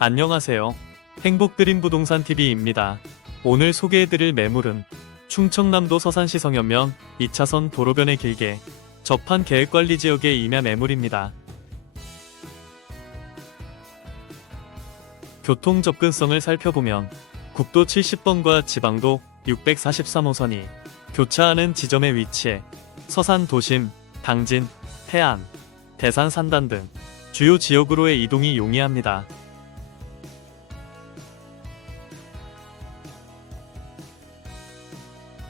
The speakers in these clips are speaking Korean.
안녕하세요. 행복드림 부동산 TV입니다. 오늘 소개해드릴 매물은 충청남도 서산시 성현면 2차선 도로변에 길게 접한 계획관리 지역의 임야 매물입니다. 교통 접근성을 살펴보면 국도 70번과 지방도 643호선이 교차하는 지점에 위치해 서산 도심, 당진, 태안, 대산 산단 등 주요 지역으로의 이동이 용이합니다.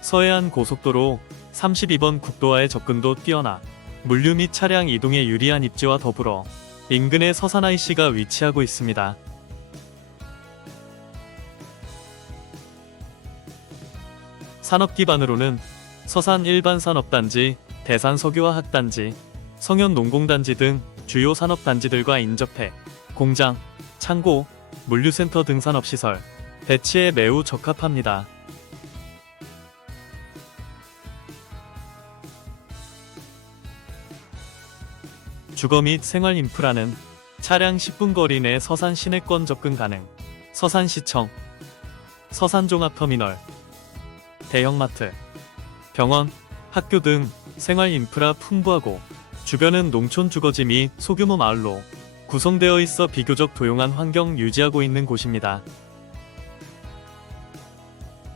서해안 고속도로 32번 국도와의 접근도 뛰어나 물류 및 차량 이동에 유리한 입지와 더불어 인근의 서산 IC가 위치하고 있습니다. 산업 기반으로는 서산 일반산업단지, 대산석유화학단지, 성현농공단지 등 주요 산업단지들과 인접해 공장, 창고, 물류센터 등 산업시설, 배치에 매우 적합합니다. 주거 및 생활 인프라는 차량 10분 거리 내 서산 시내권 접근 가능, 서산시청, 서산종합터미널, 대형마트, 병원, 학교 등 생활 인프라 풍부하고 주변은 농촌 주거지 및 소규모 마을로 구성되어 있어 비교적 도용한 환경 유지하고 있는 곳입니다.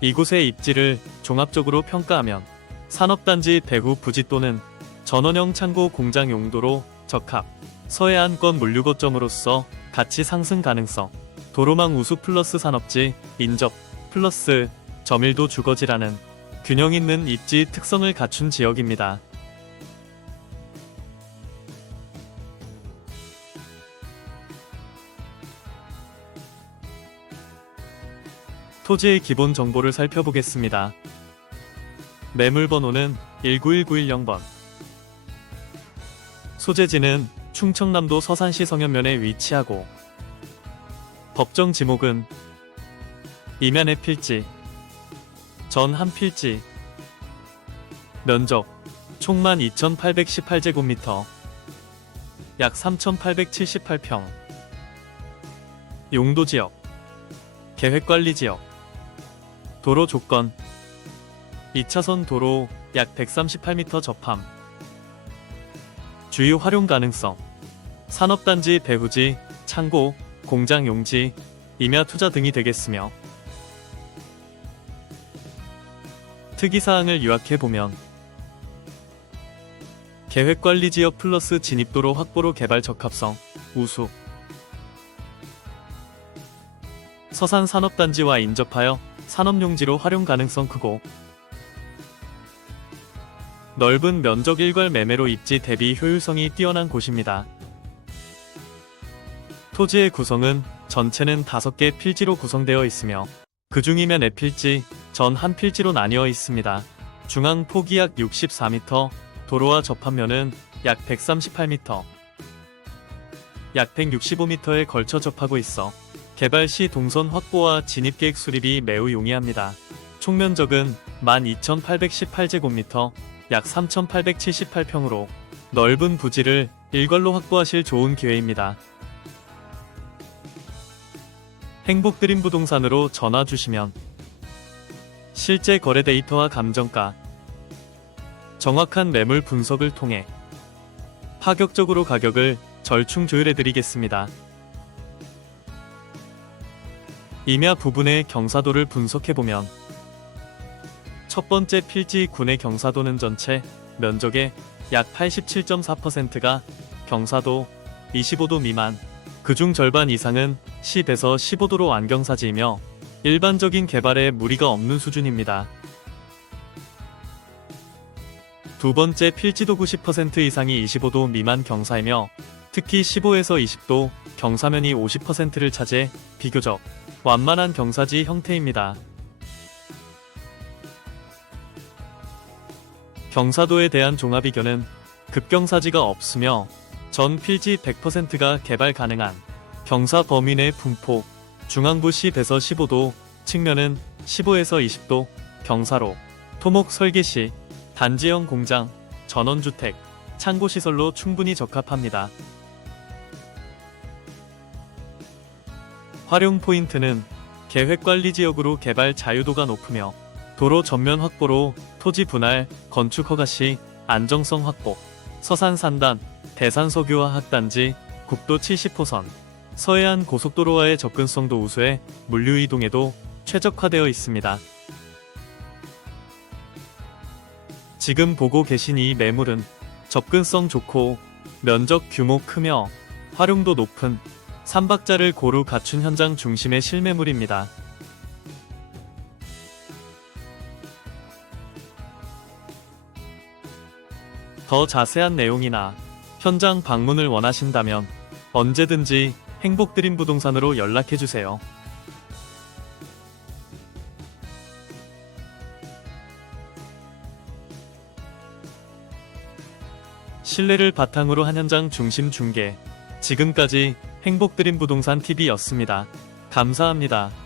이곳의 입지를 종합적으로 평가하면 산업단지 대구 부지 또는 전원형 창고 공장 용도로 적합, 서해안권 물류 거점으로서 가치 상승 가능성, 도로망 우수 플러스 산업지, 인접, 플러스 저밀도 주거지라는 균형 있는 입지 특성을 갖춘 지역입니다. 토지의 기본 정보를 살펴보겠습니다. 매물 번호는 19190번. 소재지는 충청남도 서산시 성현면에 위치하고 법정 지목은 이면의 필지, 전 한 필지, 면적 총만 2,818제곱미터, 약 3,878평, 용도 지역, 계획관리 지역, 도로 조건, 2차선 도로 약 138m 접함, 주요 활용 가능성, 산업단지 배후지, 창고, 공장 용지, 임야 투자 등이 되겠으며 특이사항을 요약해보면 계획관리지역 플러스 진입도로 확보로 개발 적합성, 우수. 서산 산업단지와 인접하여 산업용지로 활용 가능성 크고 넓은 면적 일괄 매매로 입지 대비 효율성이 뛰어난 곳입니다. 토지의 구성은 전체는 5개 필지로 구성되어 있으며 그 중이면 내필지, 전 한 필지로 나뉘어 있습니다. 중앙 폭이 약 64m, 도로와 접합면은 약 138m, 약 165m에 걸쳐 접하고 있어 개발 시 동선 확보와 진입계획 수립이 매우 용이합니다. 총 면적은 12,818제곱미터, 약 3,878평으로 넓은 부지를 일괄로 확보하실 좋은 기회입니다. 행복드림 부동산으로 전화 주시면 실제 거래 데이터와 감정가, 정확한 매물 분석을 통해 파격적으로 가격을 절충 조율해 드리겠습니다. 임야 부분의 경사도를 분석해 보면 첫 번째 필지 군의 경사도는 전체 면적의 약 87.4%가 경사도 25도 미만, 그중 절반 이상은 10에서 15도로 안경사지이며 일반적인 개발에 무리가 없는 수준입니다. 두 번째 필지도 90% 이상이 25도 미만 경사이며 특히 15에서 20도 경사면이 50%를 차지해 비교적 완만한 경사지 형태입니다. 경사도에 대한 종합이견은 급경사지가 없으며 전 필지 100%가 개발 가능한 경사 범위 내 분포, 중앙부 10에서 15도, 측면은 15에서 20도, 경사로, 토목 설계 시 단지형 공장, 전원주택, 창고시설로 충분히 적합합니다. 활용 포인트는 계획관리 지역으로 개발 자유도가 높으며 도로 전면 확보로 토지 분할, 건축 허가 시 안정성 확보, 서산 산단, 대산 석유화 학단지, 국도 70호선, 서해안 고속도로와의 접근성도 우수해 물류 이동에도 최적화되어 있습니다. 지금 보고 계신 이 매물은 접근성 좋고 면적 규모 크며 활용도 높은 삼박자를 고루 갖춘 현장 중심의 실매물입니다. 더 자세한 내용이나 현장 방문을 원하신다면 언제든지 행복드림 부동산으로 연락해주세요. 신뢰를 바탕으로 한 현장 중심 중개. 지금까지 행복드림 부동산 TV였습니다. 감사합니다.